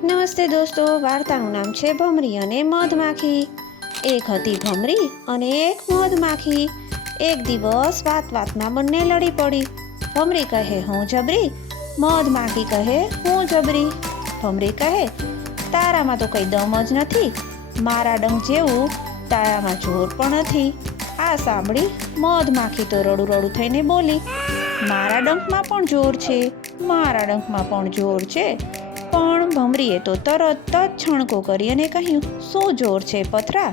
નમસ્તે દોસ્તો, વાર્તાનું નામ છે ભમરી અને મધમાખી. એક હતી ભમરી અને એક મધમાખી. એક દિવસ વાતમાં બંને લડી પડી. ભમરી કહે હું જબરી, મધમાખી કહે હું જબરી. ભમરી કહે તારામાં તો કંઈ દમ જ નથી, મારા ડંખ જેવું તારામાં જોર પણ નથી. આ સાંભળી મધમાખી તો રડું થઈને બોલી, મારા ડંખમાં પણ જોર છે, મારા ડંખમાં પણ જોર છે. પણ ભમરીએ તો તરત જ છણકો કરી અને કહ્યું, શું જોર છે પથરા?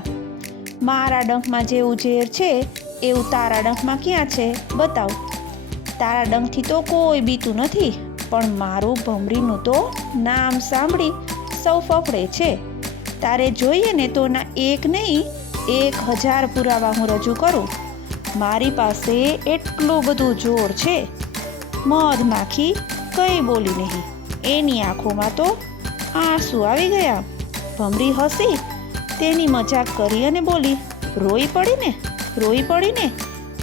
મારા ડંખમાં જેવું ઝેર છે એવું તારા ડંખમાં ક્યાં છે, બતાવ. તારા ડંખથી તો કોઈ બીતું નથી, પણ મારું ભમરીનું તો નામ સાંભળી સૌ ફફડે છે. તારે જોઈએ ને તો ના એક નહીં 1000 પુરાવા હું રજૂ કરું. મારી પાસે એટલું બધું જોર છે. મધમાખી કંઈ બોલી નહીં. એની આંખોમાં તો આંસુ આવી ગયા. ભમરી હસી તેની મજાક કરી અને બોલી, રોઈ પડી ને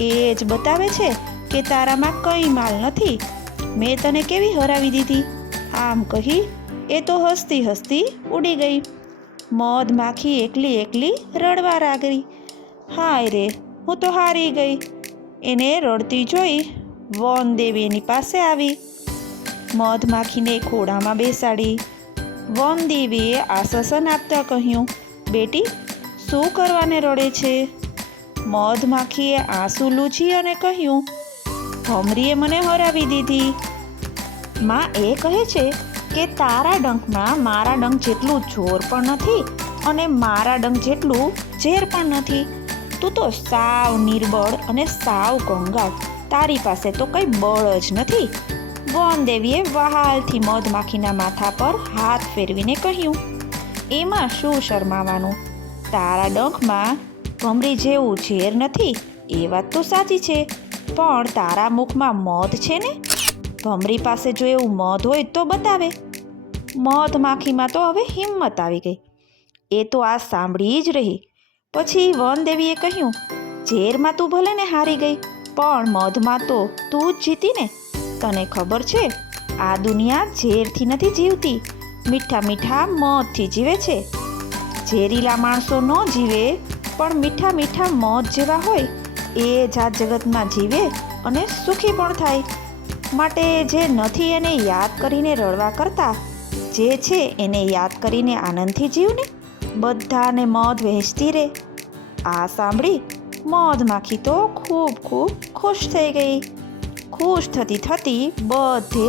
એ જ બતાવે છે કે તારામાં કંઈ માલ નથી. મેં તને કેવી હરાવી દીધી. આમ કહી એ તો હસતી ઉડી ગઈ. મધમાખી એકલી રડવા લાગી. હાય રે, હું તો હારી ગઈ. એને રડતી જોઈ વનદેવી એની પાસે આવી. મધમાખીને ખોળામાં બેસાડી. વનદેવીએ આશ્વાસન આપતા કહ્યું, બેટી શું કરવાને રડે છે? મધમાખીએ આંસુ લૂછી અને કહ્યું, ભમરીએ મને હરાવી દીધી. માં એ કહે છે કે તારા ડંખમાં મારા ડંખ જેટલું જોર પણ નથી અને મારા ડંખ જેટલું ઝેર પણ નથી. તું તો સાવ નિર્બળ અને સાવ કંગાળ. તારી પાસે તો કંઈ બળ જ નથી. વનદેવીએ વહાલથી મધમાખીના માથા પર હાથ ફેરવીને કહ્યું, એમાં શું શરમાવાનું? તારા ડંખમાં ભમરી જેવું ઝેર નથી એ વાત તો સાચી છે, પણ તારા મુખમાં મધ છે ને. ભમરી પાસે જો એવું મધ હોય તો બતાવે. મધમાખીમાં તો હવે હિંમત આવી ગઈ. એ તો આ સાંભળી જ રહી. પછી વનદેવીએ કહ્યું, ઝેરમાં તું ભલે ને હારી ગઈ, પણ મધમાં તો તું જ જીતી ને. તને ખબર છે આ દુનિયા ઝેરથી નથી જીવતી, મીઠા મધથી જીવે છે. ઝેરીલા માણસો ન જીવે, પણ મીઠા મધ જેવા હોય એ જાત જગતમાં જીવે અને સુખી પણ થાય. માટે જે નથી એને યાદ કરીને રડવા કરતાં જે છે એને યાદ કરીને આનંદથી જીવને. બધાને મધ વહેંચતી રહે. આ સાંભળી મધમાખી તો ખૂબ ખુશ થઈ ગઈ. ખુશ થતી બધે